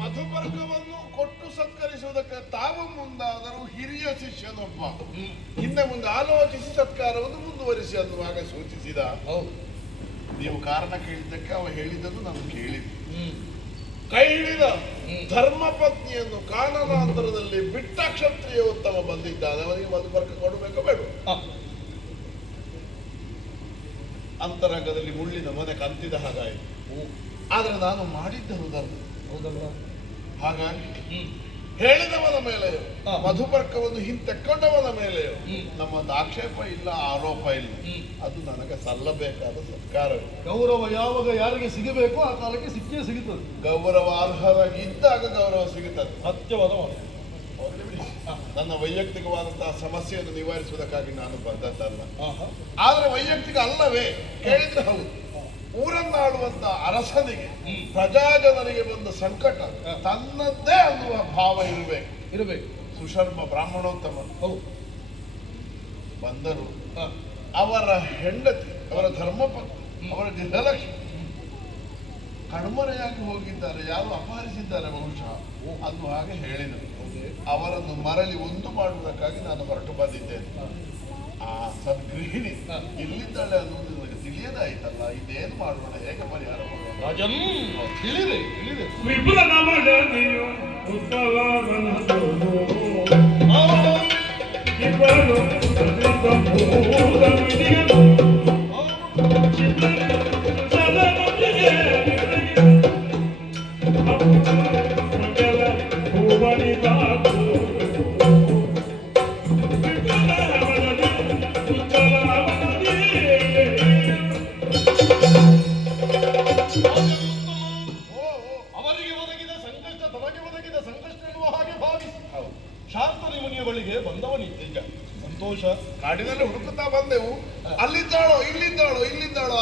ಮಧುಪರ್ಕವನ್ನು ಕೊಟ್ಟು ಸತ್ಕರಿಸುವುದಕ್ಕೆ ತಾವು ಮುಂದಾದರೂ ಹಿರಿಯ ಶಿಷ್ಯನೊಬ್ಬ ಹಿಂದೆ ಮುಂದೆ ಆಲೋಚಿಸಿ ಸತ್ಕಾರವನ್ನು ಮುಂದುವರಿಸಿ ಅನ್ನುವಾಗ ಸೂಚಿಸಿದ. ಹೌದು. ನೀವು ಕಾರಣ ಕೇಳಿದ್ದಕ್ಕೆ ಅವ ಹೇಳಿದ್ದನ್ನು ನಾನು ಕೇಳಿದ್ದೆ. ಕೈ ಹಿಡಿದ ಧರ್ಮಪತ್ನಿಯನ್ನು ಕಾನನಾಂತರದಲ್ಲಿ ಬಿಟ್ಟ ಕ್ಷತ್ರಿಯ ಉತ್ತಮ ಬಂದಿದ್ದಾನೆ. ಅವನಿಗೆ ಮಧುಪರ್ಕ ಕೊಡಬೇಕೋ ಬೇಡ? ಅಂತರಂಗದಲ್ಲಿ ಮುಳ್ಳಿನ ಮನೆ ಕಂತಿದ ಹಾಗಾಯಿತು. ಆದ್ರೆ ನಾನು ಮಾಡಿದ್ದರು ಧರ್ಮ. ಹೌದಲ್ವಾ? ಹಾಗಾಗಿ ಹೇಳಿದವನ ಮೇಲೆ ಮಧುಪರ್ಕವನ್ನು ಹಿಂತೆಕ್ಕೊಂಡವನ ಮೇಲೆ ನಮ್ಮದು ಆಕ್ಷೇಪ ಇಲ್ಲ, ಆರೋಪ ಇಲ್ಲ. ಅದು ನನಗೆ ಸಲ್ಲಬೇಕಾದ ಸತ್ಕಾರವೇ. ಗೌರವ ಯಾವಾಗ ಯಾರಿಗೆ ಸಿಗಬೇಕು ಆ ಕಾಲಕ್ಕೆ ಸಿಕ್ಕೇ ಸಿಗುತ್ತದೆ. ಗೌರವಾರ್ಹರಾಗಿ ಇದ್ದಾಗ ಗೌರವ ಸಿಗುತ್ತದೆ. ಸತ್ಯವಾದ ಮಾತು. ಹೋಗ್ಲಿ ಬಿಡಿ. ನನ್ನ ವೈಯಕ್ತಿಕವಾದಂತಹ ಸಮಸ್ಯೆಯನ್ನು ನಿವಾರಿಸುವುದಕ್ಕಾಗಿ ನಾನು ಬಂದದ್ದಲ್ಲ. ಆದ್ರೆ ವೈಯಕ್ತಿಕ ಅಲ್ಲವೇ ಕೇಳಿದ್ರೆ ಹೌದು. ಊರನ್ನಾಳುವಂತ ಅರಸನಿಗೆ ಪ್ರಜಾಜನರಿಗೆ ಬಂದ ಸಂಕಟ ತನ್ನದ್ದೇ ಅನ್ನುವ ಭಾವ ಇರಬೇಕು. ಸುಶರ್ಮ ಬ್ರಾಹ್ಮಣೋತ್ತಮ ಬಂದರು. ಅವರ ಹೆಂಡತಿ, ಅವರ ಧರ್ಮಪತ್ನಿ, ಅವರ ಗೃಹಲಕ್ಷ್ಮಿ ಕಣ್ಮರೆಯಾಗಿ ಹೋಗಿದ್ದಾರೆ. ಯಾರು ಅಪಹರಿಸಿದ್ದಾರೆ ಬಹುಶಃ ಅದು ಹಾಗೆ ಹೇಳಿದರು. ಅವರನ್ನು ಮರಳಿ ಒಂದು ಮಾಡುವುದಕ್ಕಾಗಿ ನಾನು ಹೊರಟು ಬಂದಿದ್ದೇನೆ. ಆ ಸದ್ಗೃಹಿಣಿ ಎಲ್ಲಿದ್ದಾಳೆ ಅನ್ನೋದು ನನಗೆ ತಿಳಿಯದಾಯ್ತಲ್ಲ. ಇದೇನು ಮಾಡೋಣ, ಹೇಗೆ ಪರಿಹಾರ ಮಾಡೋಣ? ರಾಜನ್ ತಿಳಿದೆ ವಿಪುಲ ನಮಗನಿಯು ಉತ್ಪಲವನದು ಇಬ್ಬರು ಸಂಭೂತಮಿದಿಯನು ಸದನೊಂದಿಗೆ ಮಂಗಲ ಭೂವನಿದಾತು ಅವರಿಗೆ ಒದಗಿದ ಸಂಕಷ್ಟ ತನಗೆ ಒದಗಿದ ಸಂಕಷ್ಟ ಎನ್ನುವ ಹಾಗೆ ಭಾವಿಸಿ ಶಾಂತನಿ ಮುನಿಯ ಬಳಿಗೆ ಬಂದವನಿದ್ದ. ಸಂತೋಷ. ಕಾಡಿನಲ್ಲಿ ಹುಡುಕುತ್ತಾ ಬಂದೆವು. ಅಲ್ಲಿದ್ದಾಳೋ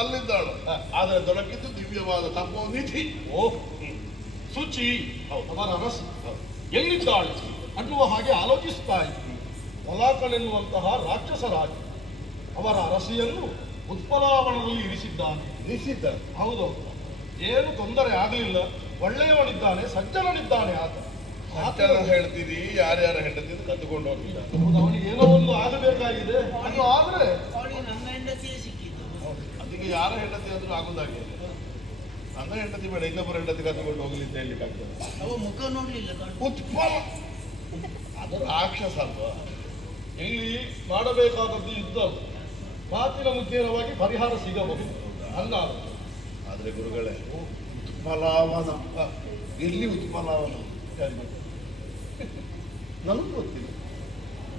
ಅಲ್ಲಿದ್ದಾಳೋ ಆದ್ರೆ ದೊರಕಿದ್ದು ದಿವ್ಯವಾದ ತಪೋನಿಧಿ. ಶುಚಿ ಅವರ ಅರಸ ಎಲ್ಲಿದ್ದಾಳೆ ಅನ್ನುವ ಹಾಗೆ ಆಲೋಚಿಸ್ತಾ ಇತ್ತು. ವಲಾಕಳೆನ್ನುವಂತಹ ರಾಕ್ಷಸ ರಾಜ ಅವರ ಅರಸಿಯನ್ನು ಉತ್ಪಲಾವಣದಲ್ಲಿ ಇರಿಸಿದ್ದಾನೆ. ಹೌದು, ಏನು ತೊಂದರೆ ಆಗಲಿಲ್ಲ. ಒಳ್ಳೆಯವನಿದ್ದಾನೆ, ಸಜ್ಜನನಿದ್ದಾನೆ ಆತ. ಹೇಳ್ತೀರಿ ಯಾರ್ಯಾರ ಹೆಂಡತಿ ಕದ್ದುಕೊಂಡು ಹೋಗಿಲ್ಲ. ಅವನಿಗೆ ಏನೋ ಒಂದು ಆಗಬೇಕಾಗಿದೆ. ಅದು ಆದ್ರೆ ಅವನಿಗೆ ನನ್ನ ಹೆಂಡತಿಯೇ ಸಿಕ್ಕಿದ್ದು. ಅದಕ್ಕೆ ಯಾರ ಹೆಂಡತಿ ಆದ್ರೂ ಆಗುದಾಗೆ. ನನ್ನ ಹೆಂಡತಿ ಬೇಡ, ಇನ್ನೊಬ್ಬರ ಹೆಂಡತಿ ಕದ್ದುಕೊಂಡು ಹೋಗ್ಲಿಂದ ಹೇಳಲಿಕ್ಕಾಗ್ತದೆ. ಅವ ಮುಖ ನೋಡ್ಲಿಲ್ಲ. ಉತ್ಪಲ ಅದು ರಾಕ್ಷಸ ಅಲ್ವಾ? ಇಲ್ಲಿ ಮಾಡಬೇಕಾದದ್ದು ಯುದ್ಧ. ಮಾತಿನ ಮುಖೇನವಾಗಿ ಪರಿಹಾರ ಸಿಗಬಹುದು. ಅಲ್ಲ ಆದ್ರೆ ಗುರುಗಳೇ, ಉತ್ಪಲಾವನ ಎಲ್ಲಿ ಉತ್ಪಲಾವನ ನನಗೂ ಗೊತ್ತಿಲ್ಲ.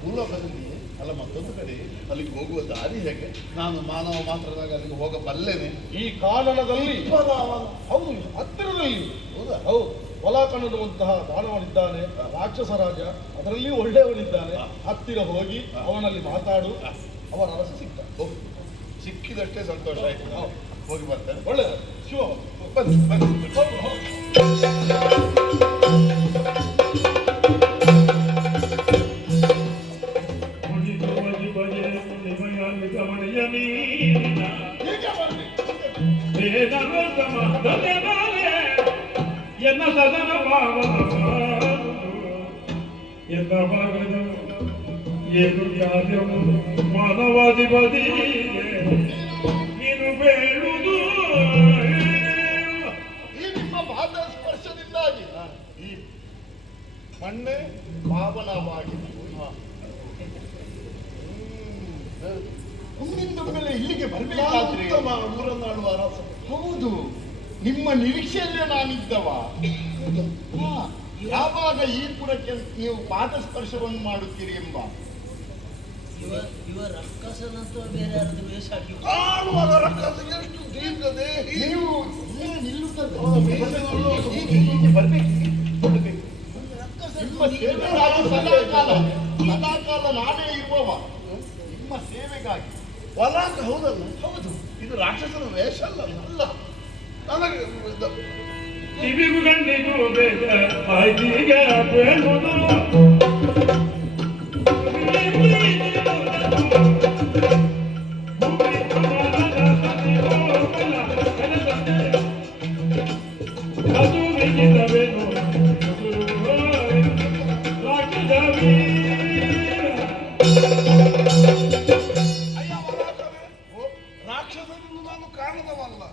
ಭೂಲೋಕದಲ್ಲಿ ಅಲ್ಲ, ಮತ್ತೊಂದು ಕಡೆ ಅಲ್ಲಿಗೆ ಹೋಗುವ ದಾರಿ ಹೇಗೆ? ನಾನು ಮಾನವ ಮಾತ್ರದಾಗ ಅಲ್ಲಿಗೆ ಹೋಗಬಲ್ಲೇನೆ. ಈ ಕಾನನದಲ್ಲಿ ಉತ್ಪಲಾವನ ಹೌದು, ಹತ್ತಿರದಲ್ಲಿ. ಹೌದಾ? ಹೌದು, ವಲಾಕಣುವಂತಹ ದಾನವನಿದ್ದಾನೆ, ರಾಕ್ಷಸ ರಾಜ, ಅದರಲ್ಲಿ ಒಳ್ಳೆಯವನಿದ್ದಾನೆ. ಹತ್ತಿರ ಹೋಗಿ ಅವನಲ್ಲಿ ಮಾತಾಡು. ಅವರ ಅರಸ ಸಿಗ್ತ. ಸಿಕ್ಕಿದಷ್ಟೇ ಸಂತೋಷ ಆಯ್ತು. ನಾವು ಹೋಗಿ ಬರ್ತೇನೆ. ಒಳ್ಳೆಯದು. ಶಿವ ಬನ್ನಿ ಬನ್ನಿ. ಎನ್ನ ಸದನ ಭಾವನ ಎನ್ನ ಭಾಗದ ಏನು ಕಾರ್ಯವು ಮಾನವಾಧಿಪತಿಗೆ ನೀನು ಬೇಡುವುದು. ಈ ನಿಮ್ಮ ಪಾದ ಸ್ಪರ್ಶದಿಂದಾಗಿ ಈ ಮಣ್ಣೆ ಪಾವನವಾಗಿದೆ. ಮುಂದಿನ ಇಲ್ಲಿಗೆ ಬರಬೇಕಾದ್ರೆ ಊರನ್ನಾಡುವ ಅರಸ. ಹೌದು, ನಿಮ್ಮ ನಿರೀಕ್ಷೆಯಲ್ಲೇ ನಾನಿದ್ದವ. ಯಾವಾಗ ಈ ಪುರಕ್ಕೆ ನೀವು ಪಾದ ಸ್ಪರ್ಶವನ್ನು ಮಾಡುತ್ತೀರಿ ಎಂಬ ಇವ ರಕ್ಕಸನಂತೂ ಬೇರೆ ಯಾರದು ವೇಷ ಹಾಕಿ ಕಾಣುವಾಗ ರಕ್ಕಸ ಎಷ್ಟು ದೀರ್ಘ ದೇಹಿ. ನೀವು ಇಲ್ಲೇ ನಿಲ್ಲುತ್ತದೆ ಹೀಗೆ ಬರ್ಬೇಕು ರಕ್ಕಸ ನಿಮ್ಮ ಸೇವೆಗಾಗಿ ಸದಾಕಾಲ ನಾನೇ ಇರುವವ ನಿಮ್ಮ ಸೇವೆಗಾಗಿ. ವಲಾಕ ಹೌದಲ್ಲ? ಹೌದು, ಇದು ರಾಕ್ಷಸನ ವೇಷ ಅಲ್ಲ. ಅಲ್ಲ ನನಗೆ ಕಿವಿಗೂ ಗಂಡಿಗೂ ಬೇಗ ಆಯ್ತೀಗ ಬೇಡುವುದು ಅದು ಬೇಕಿದ್ದವೇನು ರಾಕ್ಷಸನನ್ನು ನಾನು ಕಾಣದವಲ್ಲ,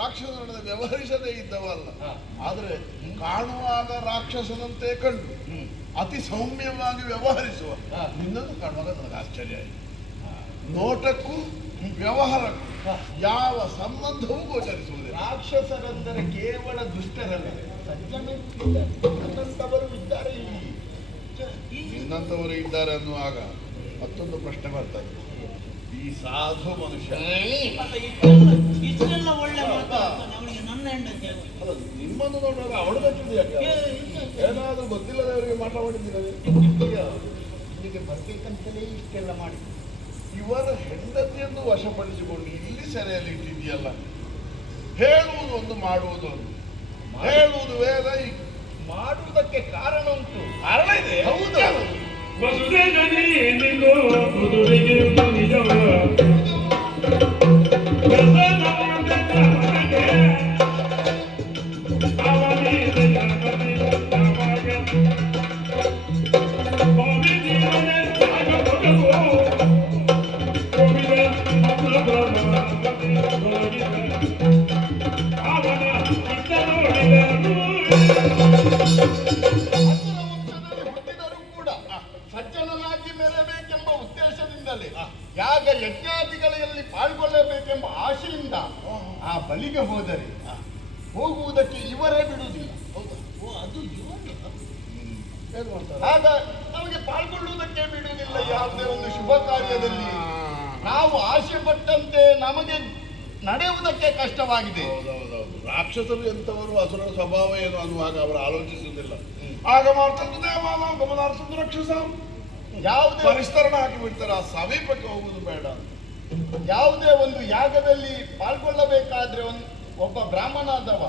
ರಾಕ್ಷಸನ ವ್ಯವಹರಿಸದೇ ಇದ್ದವಲ್ಲ. ಆದ್ರೆ ಕಾಣುವಾಗ ರಾಕ್ಷಸನಂತೆ ಕಂಡು ಅತಿ ಸೌಮ್ಯವಾಗಿ ವ್ಯವಹರಿಸುವ ನಿನ್ನನ್ನು ಕಾಣುವಾಗ ನನಗೆ ಆಶ್ಚರ್ಯ ಆಯಿತು. ನೋಟಕ್ಕೂ ವ್ಯವಹಾರಕ್ಕೂ ಯಾವ ಸಂಬಂಧವೂ ಗೋಚರಿಸುವುದಿಲ್ಲ. ರಾಕ್ಷಸರೆಂದರೆ ಕೇವಲ ದುಷ್ಟರಲ್ಲ, ಸಜ್ಜನಂತವರು ಇದ್ದಾರೆ ಇಲ್ಲಿ. ನಿನ್ನಂತವರು ಇದ್ದಾರೆ ಅನ್ನುವಾಗ ಮತ್ತೊಂದು ಪ್ರಶ್ನೆ ಬರ್ತದೆ. ಈ ಸಾಧು ಮನುಷ್ಯ ಇಷ್ಟೆಲ್ಲ ಒಳ್ಳೆ ಮಾತಾಡ್ತಾನೆ, ಅವನಿಗೆ ನನ್ನ ಹೆಂಡತಿ ಯಾಕೆ? ಅಲ್ಲ, ನಿಮ್ಮನ್ನು ನೋಡುವಾಗ ಅವಳು ಕಟ್ಟಿದ್ದು ಯಾಕೆ? ಏನಾದ್ರೂ ಗೊತ್ತಿಲ್ಲದವರಿಗೆ ಮಾತಾಡಿದ್ದೀರೇ? ಇಲ್ಲಿಗೆ ಬರ್ಬೇಕಂತಲೇ ಇಷ್ಟೆಲ್ಲ ಮಾಡಿ ಇವರ ಹೆಂಡತಿಯನ್ನು ವಶಪಡಿಸಿಕೊಂಡು ಇಲ್ಲಿ ಸೆರೆಯಲ್ಲಿ ಇಟ್ಟಿದೆಯಲ್ಲ. ಹೇಳುವುದು ಒಂದು, ಮಾಡುವುದು ಒಂದು. ಹೇಳುವುದು ಬೇರೆ, ಮಾಡುವುದಕ್ಕೆ ಕಾರಣ ಉಂಟು. ಕಾರಣ ಇದೆ. ಹೌದು, ವಸುದೇವನೇ ನಿಂದು ಕುದುರೆಗೆ ನಿಜವ ಹುಟ್ಟಿದರೂ ಕೂಡ ಸಜ್ಜನನಾಗಿ ಮೆರೆಯಬೇಕೆಂಬ ಉದ್ದೇಶದಿಂದಲೇ ಯಾಗ ಯಜ್ಞಾದಿಗಳಲ್ಲಿ ಪಾಲ್ಗೊಳ್ಳಬೇಕೆಂಬ ಆಶೆಯಿಂದ ಆ ಬಲಿಗೆ ಹೋದರೆ ಹೋಗುವುದಕ್ಕೆ ಇವರೇ ಬಿಡುವುದಿಲ್ಲ. ಓ, ಅದು ಇವನು. ಏನು ಮಾಡ್ತಾರೆ? ಆಗ ನಮಗೆ ಪಾಲ್ಗೊಳ್ಳುವುದಕ್ಕೆ ಬಿಡುವುದಿಲ್ಲ. ಯಾವುದೇ ಒಂದು ಶುಭ ಕಾರ್ಯದಲ್ಲಿ ನಾವು ಆಶೆ ಪಟ್ಟಂತೆ ನಮಗೆ ನಡೆಯುವುದಕ್ಕೆ ಕಷ್ಟವಾಗಿದೆ. ಹೌದೌದೌದು. ರಾಕ್ಷಸರು ಎಂತವರು, ಅಸುರರ ಸ್ವಭಾವ ಏನು ಅನ್ನುವಾಗ ಅವರು ಆಲೋಚಿಸುವುದಿಲ್ಲ. ಆಗ ಮಾಡ್ತದ್ದು ದೇವಾಲಯ ಗಮನಾರ್ಥ ರಕ್ಷಸ ಯಾವುದೇ ಪರಿಸ್ತರಣ ಹಾಕಿ ಬಿಡ್ತಾರೆ. ಆ ಸಮೀಪಕ್ಕೆ ಹೋಗುವುದು ಬೇಡ. ಯಾವುದೇ ಒಂದು ಯಾಗದಲ್ಲಿ ಪಾಲ್ಗೊಳ್ಳಬೇಕಾದ್ರೆ ಒಬ್ಬ ಬ್ರಾಹ್ಮಣಾದವ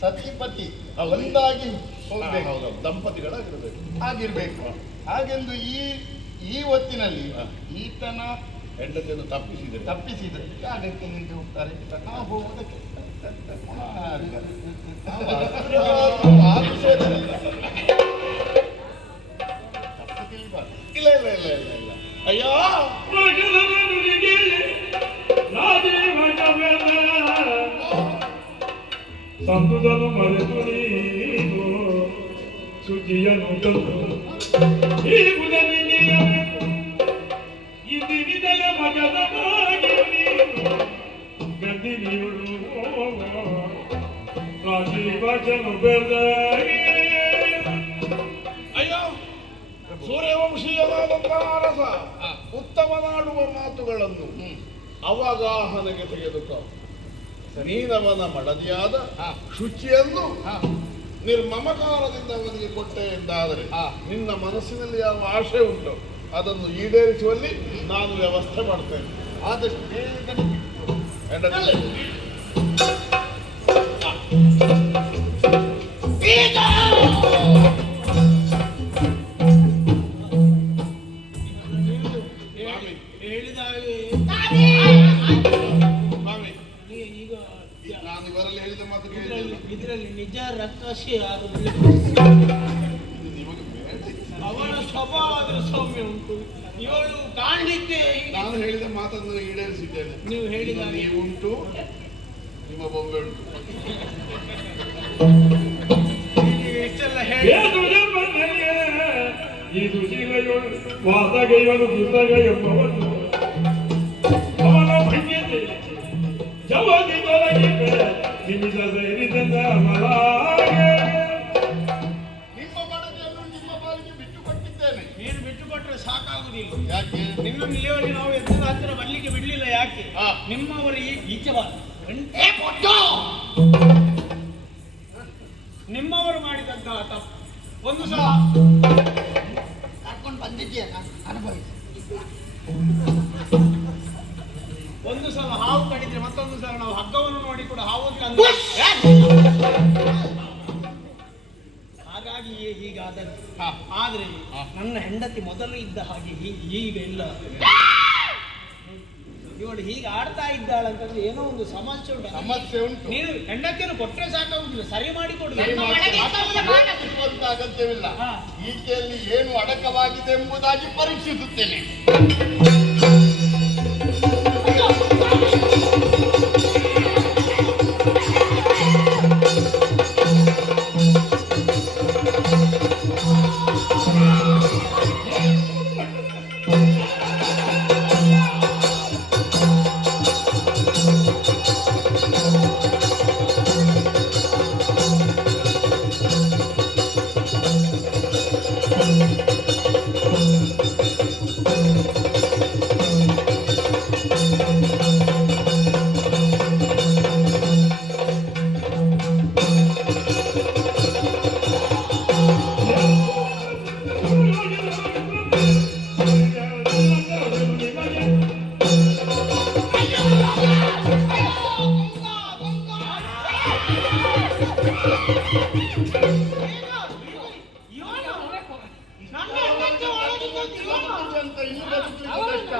ಸತಿಪತಿ ಒಂದಾಗಿ ಹೋಗ್ಬೇಕು, ಹೌದೌದು, ದಂಪತಿಗಳಾಗಿರಬೇಕು. ಆಗಿರ್ಬೇಕು. ಹಾಗೆಂದು ಈ ಹೊತ್ತಿನಲ್ಲಿ ಈತನ ಹೆಂಡತಿಯನ್ನು ತಪ್ಪಿಸಿದರೆ ತಪ್ಪಿಸಿದ್ರೆ ಯಾಗಕ್ಕೆ ನಿಂತು ಹೋಗ್ತಾರೆ. ನಾವು ಹೋಗುವುದಕ್ಕೆ ಆ ವಿಷಯದಲ್ಲಿ ತಪ್ಪು ತಿಳಿಬಾರ್ದು. ಇಲ್ಲ ಇಲ್ಲ ಇಲ್ಲ ಇಲ್ಲ ಇಲ್ಲ. ಅಯ್ಯೋ, ಸಂತುದನು ಮರೆತು ನೀನು ಸುದ್ದಿಯನ್ನು ತಂದು ಈ ಬುಧನಿಗೆಯಬೇಕು ಇಂದಿನಿಂದಲ ಮಗದವಾಗಿ ನೀನು ಗಂದಿನಿಯುಳು ರಾಜೀವಚನು ಬೆಳೆದಾಗಿ ಅಯ್ಯೋ, ಸೂರ್ಯವಂಶೀಯನಾದಂತಹ ಅರಸ ಉತ್ತಮನಾಡುವ ಮಾತುಗಳನ್ನು ಅವಗಾಹನೆಗೆ ತೆಗೆದುಕೋ. ನೀನವನ ಮಡದಿಯಾದ ಶುಚಿಯನ್ನು ನಿರ್ಮಮಕಾರದಿಂದ ಅವನಿಗೆ ಕೊಟ್ಟೆ ಎಂದಾದರೆ ನಿನ್ನ ಮನಸ್ಸಿನಲ್ಲಿ ಯಾವ ಆಶೆ ಉಂಟು ಅದನ್ನು ಈಡೇರಿಸುವಲ್ಲಿ ನಾನು ವ್ಯವಸ್ಥೆ ಮಾಡ್ತೇನೆ. ಆದಷ್ಟು ಬೇಗನೆ ಬಿಟ್ಟು ಹೆಂಡತಿ ಹೇಳಿದ ಹಾಗೆ ಸ್ವಾಮಿ, ಈಗ ನಾನು ಇವರಲ್ಲಿ ಹೇಳಿದ ಮಾತು ಕೇಳಿಲ್ಲ. ಇದರಲ್ಲಿ ನಿಜ ರಕ್ಕಸಿ ಯಾರು? ಇದು ನಿಮಗೆ ಬೇಡ. ಅವನ ಸ್ವಭಾವದ ಸೌಮ್ಯ ಉಂಟು, ಇವಳು ಕಾಣಲಿಕ್ಕೆ ಹೀಗೆ. ನಾನು ಹೇಳಿದ ಮಾತನ್ನು ಈಡೇರಿಸಿದ್ದೇನೆ. ನೀವು ಹೇಳಿದ ಈಗ ನೀವು ಉಂಟು, ನಿಮ್ಮ ಬೊಂಬೆ ಉಂಟು. ಇಷ್ಟೆಲ್ಲ ಹೇಳಿ ಇದು ಶಿಲೆಯೊಳು ವಾಸಗೈವನು ದುರ್ದಗ ಎಂಬವನು ಅವನ ಭಂಗ್ಯತೆ ಜವಾದಿ ತೊಲಗಿದ್ದ ನಿಮಿಷ ಸೇರಿದಂದ ಮಲಾಗೆ ನಿಮ್ಮ ಮಡದಿಯನ್ನು ನಿಮ್ಮ ಪಾಲಿಗೆ ಬಿಟ್ಟು ಕೊಟ್ಟಿದ್ದೇನೆ. ನೀನು ಬಿಟ್ಟು ಕೊಟ್ಟರೆ ಸಾಕಾಗುವುದಿಲ್ಲ. ಯಾಕೆ? ನಿನ್ನನ್ನು ಯಾಕೆ ಹಾ. ನಿಮ್ಮವರು ಈಚೆ ಬಾ. ನಿಮ್ಮವರು ಮಾಡಿದಂತಹ ತಪ್ಪು ಒಂದು ಸಲ ಕರ್ಕೊಂಡು ಬಂದಿದ್ದೀಯಲ್ಲ ಅನುಭವಿಸಿ. ಒಂದು ಸಲ ಹಾವು ಕಡಿದ್ರೆ ಮತ್ತೊಂದು ಸಲ ನಾವು ಹಗ್ಗವನ್ನು ನೋಡಿ ಕೂಡ ಹಾವು ಕಂಡು ಹಾಗಾಗಿ ಹೀಗಾದದ್ದು. ಆದ್ರೆ ನನ್ನ ಹೆಂಡತಿ ಮೊದಲು ಇದ್ದ ಹಾಗೆ ಈಗ ಇಲ್ಲ. ಇವಳು ಹೀಗೆ ಆಡ್ತಾ ಇದ್ದಾಳಂತಂದ್ರೆ ಏನೋ ಒಂದು ಸಮಸ್ಯೆ ಉಂಟು. ಸಮಸ್ಯೆ ಉಂಟು. ನೀನು ಹೆಂಡತಿಯನ್ನು ಕೊಟ್ಟರೆ ಸಾಕಾಗುದಿಲ್ಲ, ಸರಿ ಮಾಡಿ ಕೊಡುದು. ಅಗತ್ಯವಿಲ್ಲ. ಈಕೆಯಲ್ಲಿ ಏನು ಅಡಕವಾಗಿದೆ ಎಂಬುದಾಗಿ ಪರೀಕ್ಷಿಸುತ್ತೇನೆ. ಅಂತ ಇನ್ನು ಬದುಕಲಿಕ್ಕೆ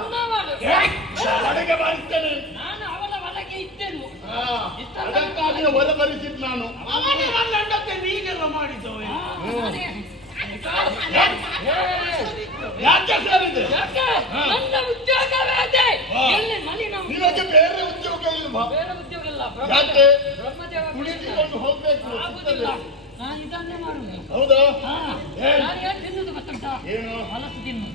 ಅಡುಗೆ ಮಾಡ್ತೇನೆ. ನಾನು ಅವನ ಒಳಗೆ ಇದ್ದೆನು. ಅದಕ್ಕಾಗಿ ಹೊರಬರಿಸಿದ್ ನಾನು. ಅವನೇ ನನ್ನ ಹೆಂಡತಿಯನ್ನು ಹೀಗೆಲ್ಲ ಮಾಡಿದ್ದವ. ಯಾಕೆ ಸೇರಿದೆ? ಯಾಕೆ? ನನ್ನ ಉದ್ಯೋಗವೇ ಅದೇ. ಎಲ್ಲಿ ಮನೆ ನಾವು ನಿಮಗೆ ಬೇರೆ ಉದ್ಯೋಗ ಇಲ್ವಾ? ಬೇರೆ ಉದ್ಯೋಗ ಇಲ್ಲ. ಯಾಕೆ? ಬ್ರಹ್ಮದೇವ ಕುಳಿತುಕೊಂಡು ಹೋಗ್ಬೇಕು. ಆಗುದಿಲ್ಲ. ನಾನು ಇದನ್ನೇ ಮಾಡುದು. ಹೌದಾ? ನಾನು ಏನು ತಿನ್ನುದು ಗೊತ್ತುಂಟಾ? ಏನು? ಹಲಸು ತಿನ್ನುದು.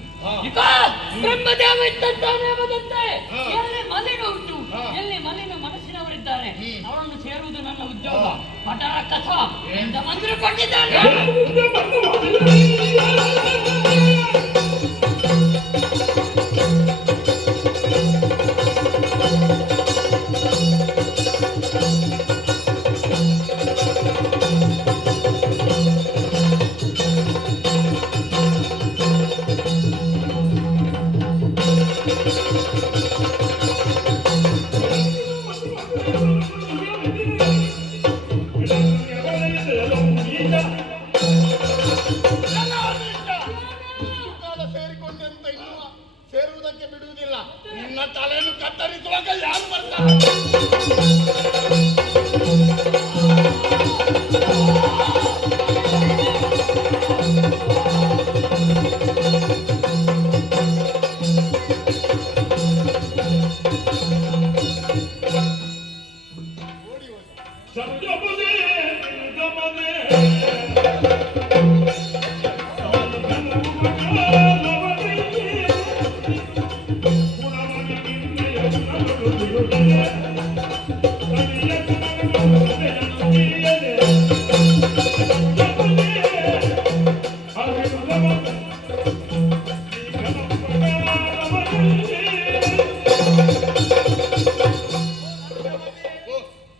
ಬ್ರಹ್ಮದೇವ ಇದ್ದಂತಾನೆ ಬಂದಂತೆ ಎಲ್ಲಿ ಮಲಿನ ಉಂಟು, ಎಲ್ಲಿ ಮಲಿನ ಮನಸ್ಸಿನವರಿದ್ದಾರೆ ಅವರನ್ನು ಸೇರುವುದು ನನ್ನ ಉದ್ಯೋಗ. ಪಟರ ಕಸ ಎಂದ ಮಂದಿರ ಕೊಟ್ಟಿದ್ದಾನೆ. ಸೇರಿಕೊಂಡೆಂತ ಇನ್ನು ಸೇರುವುದಕ್ಕೆ ಬಿಡುವುದಿಲ್ಲ. ನಿನ್ನ ತಲೆಯನ್ನು ಕತ್ತರಿಸುವಾಗ ಯಾರು ಬರ್ತಾರೆ?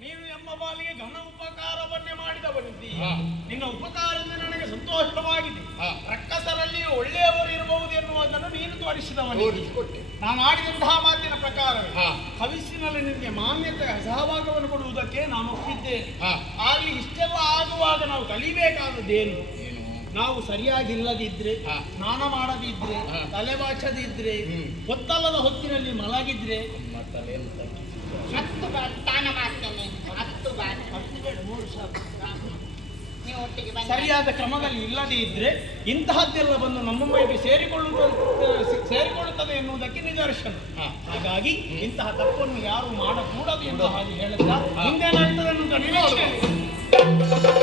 ನೀನು ಎಮ್ಮ ಪಾಲಿಗೆ ಘನ ಉಪಕಾರವನ್ನೇ ಮಾಡಿದವನಿದ್ದೀ. ನಿನ್ನ ಉಪಕಾರದಿಂದ ನನಗೆ ಸಂತೋಷವಾಗಿದೆ. ರಕ್ಕಸರಲ್ಲಿ ಒಳ್ಳೆಯವರು ಇರಬಹುದು ಎನ್ನುವುದನ್ನು ನೀನು ತೋರಿಸಿದವನು. ನಾನು ಆಡಿದಂತಹ ಮಾತಿನ ಪ್ರಕಾರವೇ ಹವಿಸ್ಸಿನಲ್ಲಿ ನಿನಗೆ ಮಾನ್ಯತೆ ಸಹಭಾಗವನ್ನು ಕೊಡುವುದಕ್ಕೆ ನಾನು ಒಪ್ಪಿದ್ದೇನೆ. ಆಗಲಿ ಇಷ್ಟೆಲ್ಲ ಆಗುವಾಗ ನಾವು ಕಲಿಬೇಕಾದದ್ದೇನು? ನಾವು ಸರಿಯಾಗಿಲ್ಲದಿದ್ರೆ, ಸ್ನಾನ ಮಾಡದಿದ್ರೆ, ತಲೆ ಬಾಚದಿದ್ರೆ, ಹೊತ್ತಲ್ಲದ ಹೊತ್ತಿನಲ್ಲಿ ಮಲಗಿದ್ರೆ, 10 ಬಾರಿ ಸ್ನಾನ ಮಾಡ್ತೇನೆ. 10 ಬಾರಿ. 3 ಸಾಕು. ನೀವು ಒಟ್ಟಿಗೆ ಬನ್ನಿ. ಸರಿಯಾದ ಕ್ರಮದಲ್ಲಿ ಇಲ್ಲದೇ ಇದ್ರೆ ಇಂತಹದ್ದೆಲ್ಲ ಬಂದು ನಮ್ಮ ಮೈಗೆ ಸೇರಿಕೊಳ್ಳುತ್ತದೆ ಎನ್ನುವುದಕ್ಕೆ ನಿದರ್ಶನ. ಹಾಗಾಗಿ ಇಂತಹ ತಪ್ಪನ್ನು ಯಾರು ಮಾಡಕೂಡದು ಎಂದು ಹಾಗೆ ಹೇಳಿದ. ಮುಂದೇನಾಗ್ತದೆ ಅನ್ನುವಂಥ ನಿರೀಕ್ಷೆ